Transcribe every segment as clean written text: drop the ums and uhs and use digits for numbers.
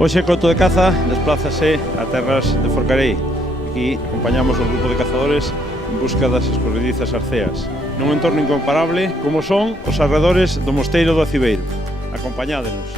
Hoxe Couto de Caza desplázase a terras de Forcarei. Aquí acompañamos un grupo de cazadores en busca das escorredizas arceas, nun entorno incomparable como son os arredores do Mosteiro do Aciveiro. Acompañádenos.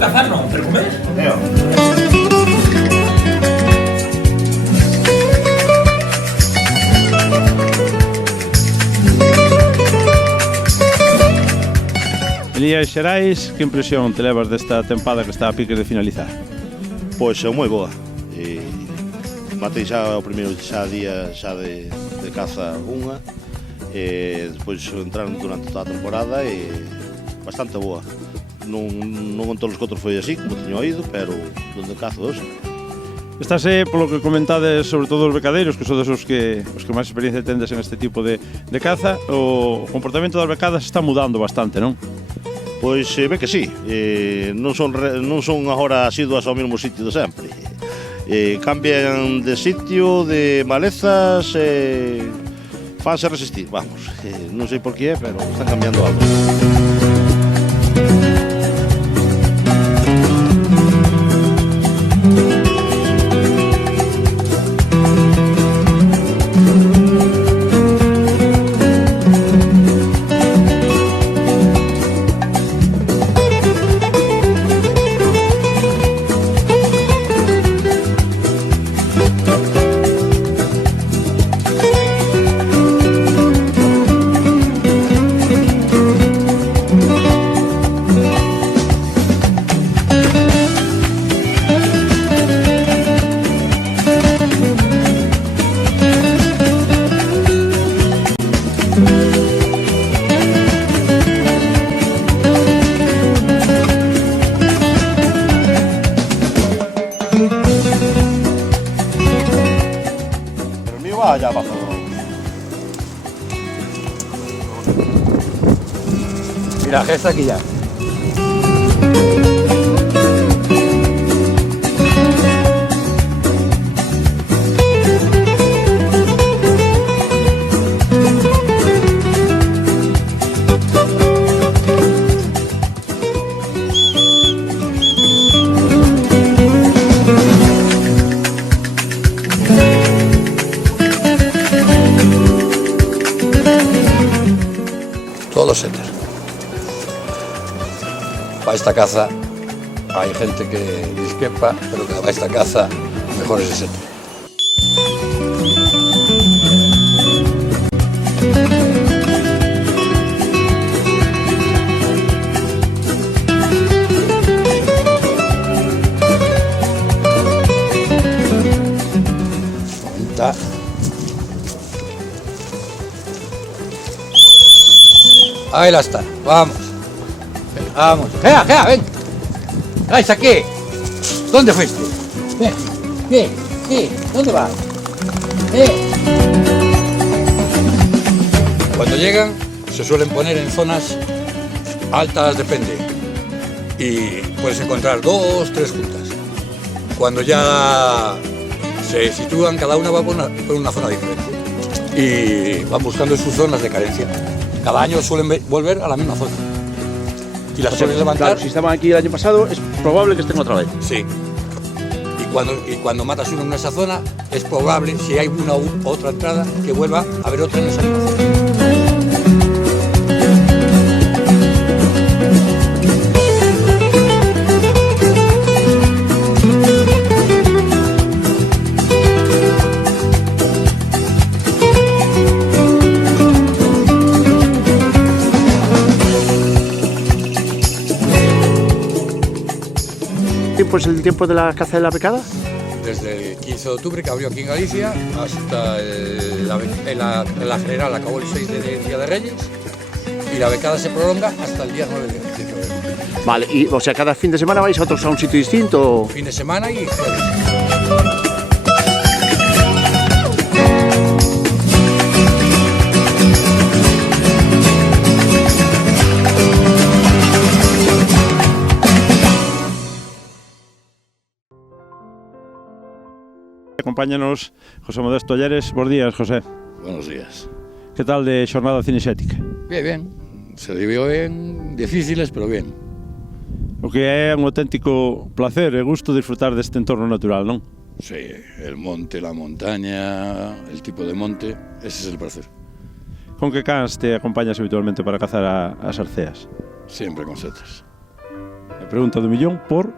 Cazar non, pero comer? Elías Xerais, que impresión te levas desta tempada que está a piques de finalizar? Pois é moi boa. Matei xa o primeiro día de caza unha, e despois entraron durante toda a temporada e bastante boa. Non en todos os cotos foi así, como teño oído, pero donde cazo hoxe. Estase, polo que comentades, sobre todo os becadeiros, que son os que máis experiencia tendes en este tipo de caza, o comportamento das becadas está mudando bastante, non? Pois ve que sí, non son agora asiduas ao mesmo sitio de sempre. Cambian de sitio, de malezas, fanse resistir, vamos. Non sei por que é, pero están cambiando algo. Allá abajo. Mira, está aquí ya. Todos setter. Para esta caza hay gente que discrepa, pero que para esta caza mejor es el setter. Ahí la está, vamos. Vamos. ¡Gea, ven! ¡Vais aquí! ¿Dónde fuiste? Ven, ¿qué? ¿Dónde vas? Cuando llegan, se suelen poner en zonas altas, depende. Y puedes encontrar 2, 3 juntas. Cuando ya se sitúan, cada una va por una zona diferente. Y van buscando sus zonas de carencia. Cada año suelen volver a la misma zona. y las O sea, puedes levantar. claro, si estaban aquí el año pasado, es probable que estén otra vez. Sí. Y cuando matas uno en esa zona, es probable, si hay una u otra entrada, que vuelva a haber otra en esa misma zona. ¿Tiempo es el tiempo de la caza de la becada? Desde el 15 de octubre, que abrió aquí en Galicia, hasta la general acabó el 6 de Día de Reyes, y la becada se prolonga hasta el día 9 de febrero. Vale, y o sea, cada fin de semana vais a un sitio distinto. Fin de semana y jueves. Acompáñanos José Modesto Alleres. Bos días, José. Buenos días. Que tal de xornada cinexética? Bien, bien. Se vivió bien, difíciles, pero bien. O que é un auténtico placer e gusto disfrutar deste entorno natural, non? Sí, el monte, la montaña, el tipo de monte, ese es el placer. Con que cans te acompañas habitualmente para cazar as arceas? Siempre con setas. A pregunta do millón por...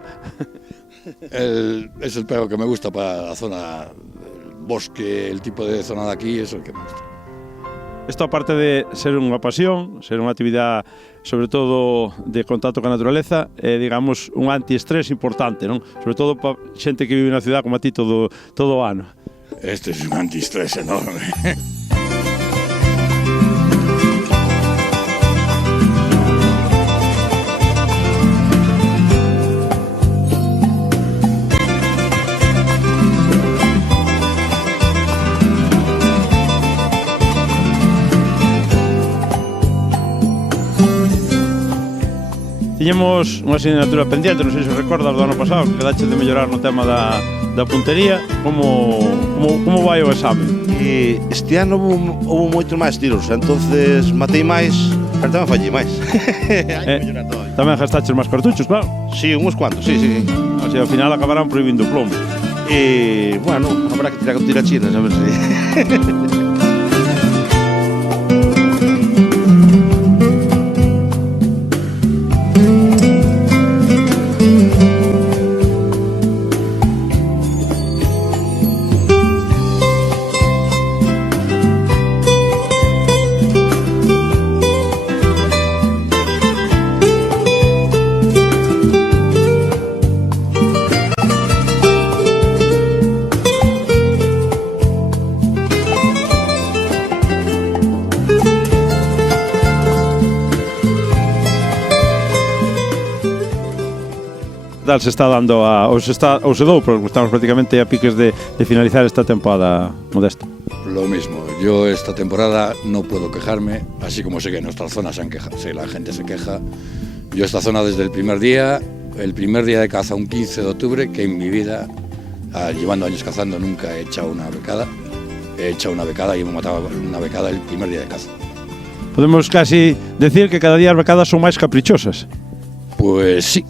Es el perro que me gusta para la zona, el bosque, el tipo de zona de aquí, es el que me gusta. Isto, aparte de ser unha pasión, ser unha actividade sobre todo de contacto coa naturaleza, é, digamos, un antiestrés importante, non? Sobre todo para xente que vive na cidade como a ti todo o ano. Este es un antiestrés enorme. Tiñemos unha asignatura pendiente, non sei se recordas do ano pasado, que quedache de mellorar no tema da puntería. Como vai o exame? E este ano houve moitos máis tiros, entonces matei máis, pero tamén fallei máis. Tamén gastaches máis cartuchos, claro. Sí, uns cuantos, sí. Así, ao final acabarán prohibindo o plomo. E, bueno, habrá que tirar con tirachinas, a ver se... Tal se está dando ou se dou, porque estamos prácticamente a piques de finalizar esta temporada, Modesto. Lo mismo, yo esta temporada no puedo quejarme, así como sé que en nuestras zonas la gente se queja. Yo esta zona desde el primer día de caza, un 15 de octubre, que en mi vida, llevando años cazando, nunca he echado una becada. He echado una becada y hemos matado una becada el primer día de caza. Podemos casi decir que cada día as becadas son máis caprichosas. Pues sí,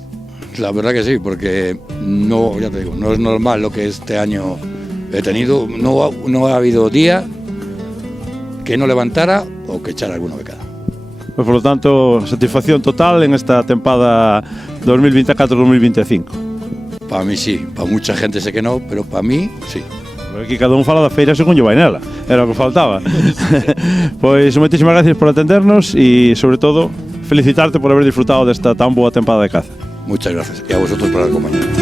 la verdad que sí, porque no, ya te digo, no es normal lo que este año he tenido. No ha habido día que no levantara o que echara alguna becada. Pues, por lo tanto, satisfacción total en esta tempada 2024-2025. Para mí sí, para mucha gente sé que no, pero para mí sí. Aquí cada un fala da feira según lle vai nela, era o que faltaba. Pois moitísimas gracias por atendernos e, sobre todo, felicitarte por haber disfrutado desta tan boa tempada de caza. Muchas gracias y a vosotros por acompañarnos.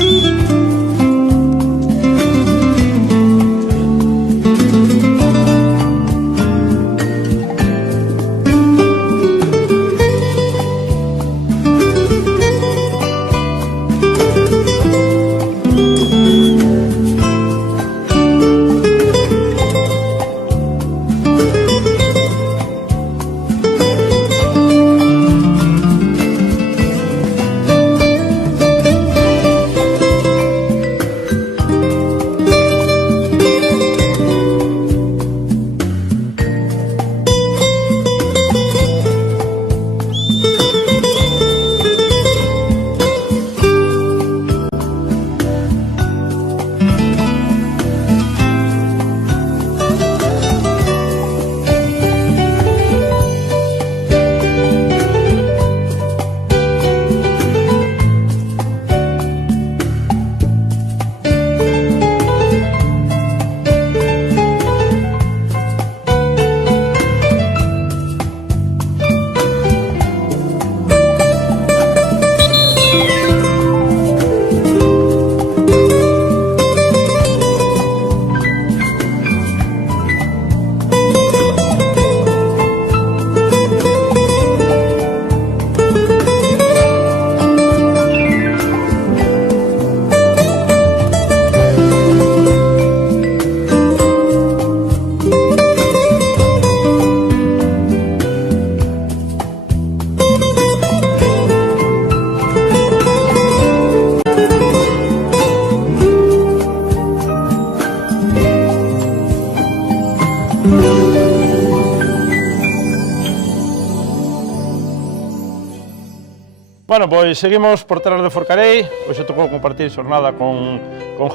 Bueno, pois seguimos por terras de Forcarei. Hoxe tocou compartir xornada con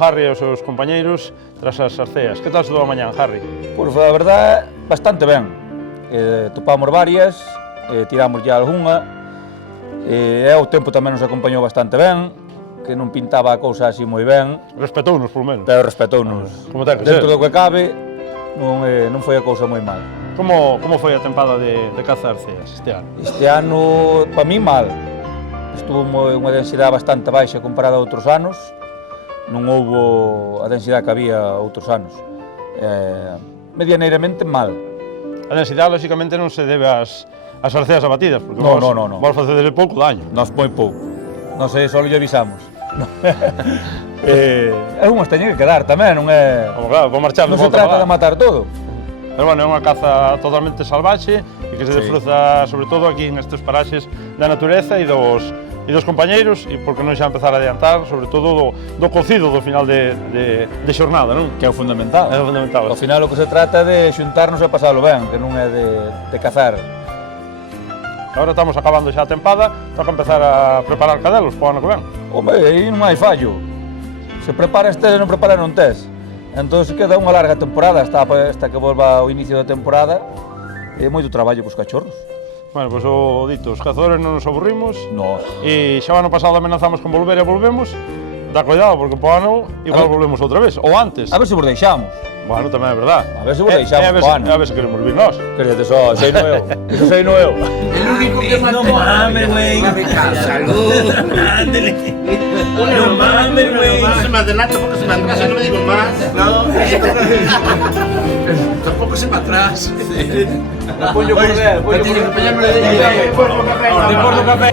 Harry e os seus compañeiros tras as arceas. Que tal se dou a mañán, Harry? Pois, a verdade, bastante ben. Topamos varias, tiramos ya algunha, e o tempo tamén nos acompañou bastante ben, que non pintaba a cousa así moi ben. Respetounos, polo menos. Pero respetounos. Como ten que ser. Dentro do que cabe, non foi a cousa moi mal. Como foi a tempada de caza de arceas este ano? Este ano, para mí, mal. Estuvo unha densidade bastante baixa comparada a outros anos. Non houbo a densidade que había outros anos. Medianeiramente mal. A densidade, lóxicamente, non se debe ás arceas abatidas, porque No. vos facedes pouco daño. Nós moi pouco. Non sei, só lle avisamos. Unhas teñen que quedar tamén, non é... Claro, vou marchar Non se trata de matar todo. Pero bueno, é unha caza totalmente salvaxe e que se desfruza, sobre todo, aquí nestes paraxes da natureza e dos compañeiros, e porque non xa empezar a adiantar, sobre todo do cocido do final de xornada, non? Que é o fundamental. É o fundamental. Ao final o que se trata é de xuntarnos e pasalo ben, que non é de cazar. Agora estamos acabando xa a tempada, toca empezar a preparar cadelos para o ano que ven. Home, aí non hai fallo. Se preparas tes e non preparas non tes. Entón se queda unha larga temporada hasta que volva o inicio da temporada. É moito traballo cos cachorros. Bueno, pois o dito, os cazadores non nos aburrimos. No. E xa o ano pasado amenazamos con volver e volvemos. Dá cuidado, porque po ano igual volvemos outra vez, ou antes. A ver se vos deixamos. Bueno, tamén é verdad. A ver se vos deixamos po ano. A ver se queremos vir nós. Querete só, sei no eu. Eso sei no eu. El único que mató. No mames, güey. Salud. Ándale. No mames, güey. No se me adelanta porque se me atrasa, no me digo más. No. Tampoco se para atrás. Pollo por ver, pollo por ver. Por café.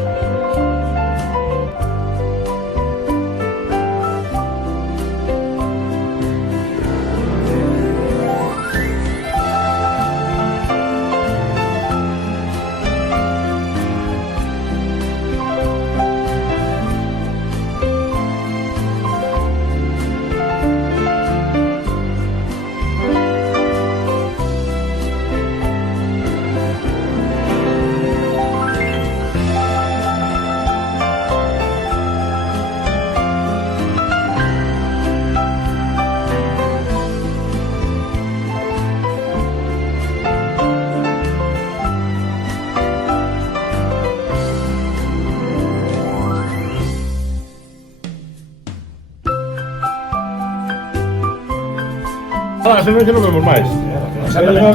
Se non que non vemos máis.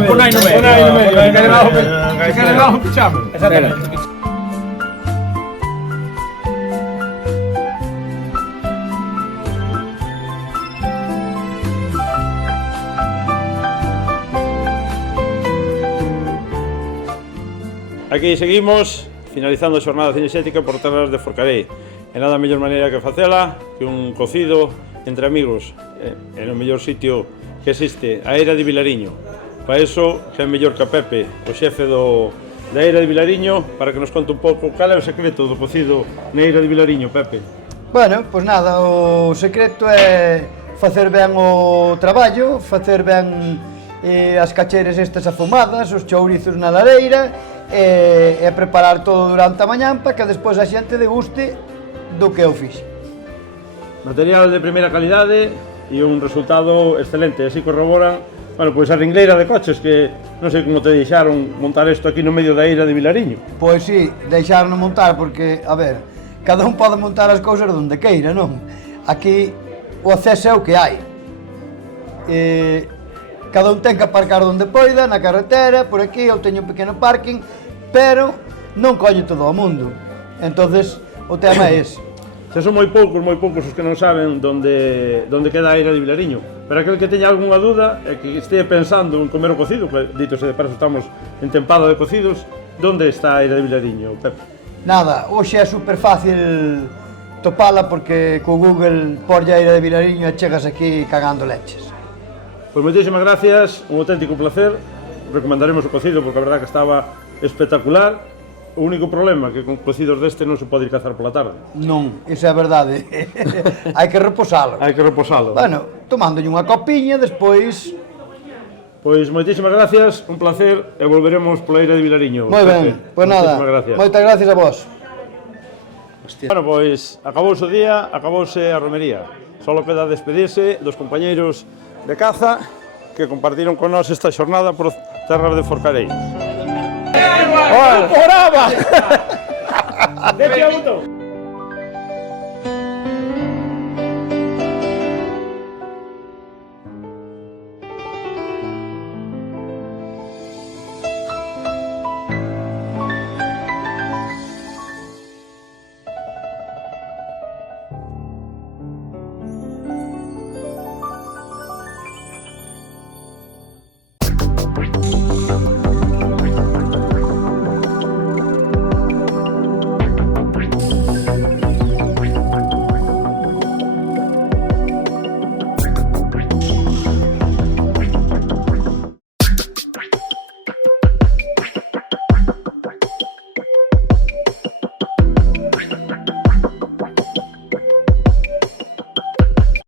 Con aí no medio. Se queren algo, pichamos. Exactamente. Aquí seguimos, finalizando a xornada cinexética por terras de Forcarei. E nada mellor maneira que facela que un cocido entre amigos en o mellor sitio que existe, a Eira de Vilariño. Para iso, que é mellor que a Pepe, o xefe da Eira de Vilariño, para que nos conte un pouco cal é o secreto do cocido na Eira de Vilariño, Pepe. Bueno, pois nada, o secreto é facer ben o traballo, facer ben as cacheres estas afumadas, os chourizos na lareira e preparar todo durante a mañán para que despois a xente deguste do que eu fixe. Material de primeira calidade e un resultado excelente, así corroboran, bueno, pois a ringleira de coches que non sei como te deixaron montar isto aquí no medio da Eira de Vilariño. Pois sí, deixaron montar porque, a ver, cada un pode montar as cousas donde queira, non? Aquí o acceso é o que hai. Cada un ten que aparcar onde poida, na carretera, por aquí, eu teño un pequeno parking, pero non coño todo o mundo. Entonces, o tema é ese. Se son moi poucos os que non saben onde queda a Eira de Vilariño. Pero aquel que teña algunha dúda e que estea pensando en comer o cocido, que dito se de paso estamos en tempada de cocidos, onde está a Eira de Vilariño, Pepe? Nada, hoxe é super fácil topala porque co Google porlle a Eira de Vilariño e chegas aquí cagando leches. Pois moitísimas gracias, un auténtico placer. Recomendaremos o cocido porque a verdade que estaba espectacular. O único problema é que con cocidos deste non se pode ir cazar pola tarde. Non, iso é verdade. Hai que reposalo. Hai que reposalo. Bueno, tomándolle unha copiña, despois... Pois moitísimas gracias, un placer e volveremos pola Eira de Vilariño. Moi ben, pois nada, moitas gracias a vos. Bueno, pois acabouse o día, acabouse a romería. Só queda despedirse dos compañeiros de caza que compartiron con nós esta xornada por terras de Forcarei. ¡Temporada!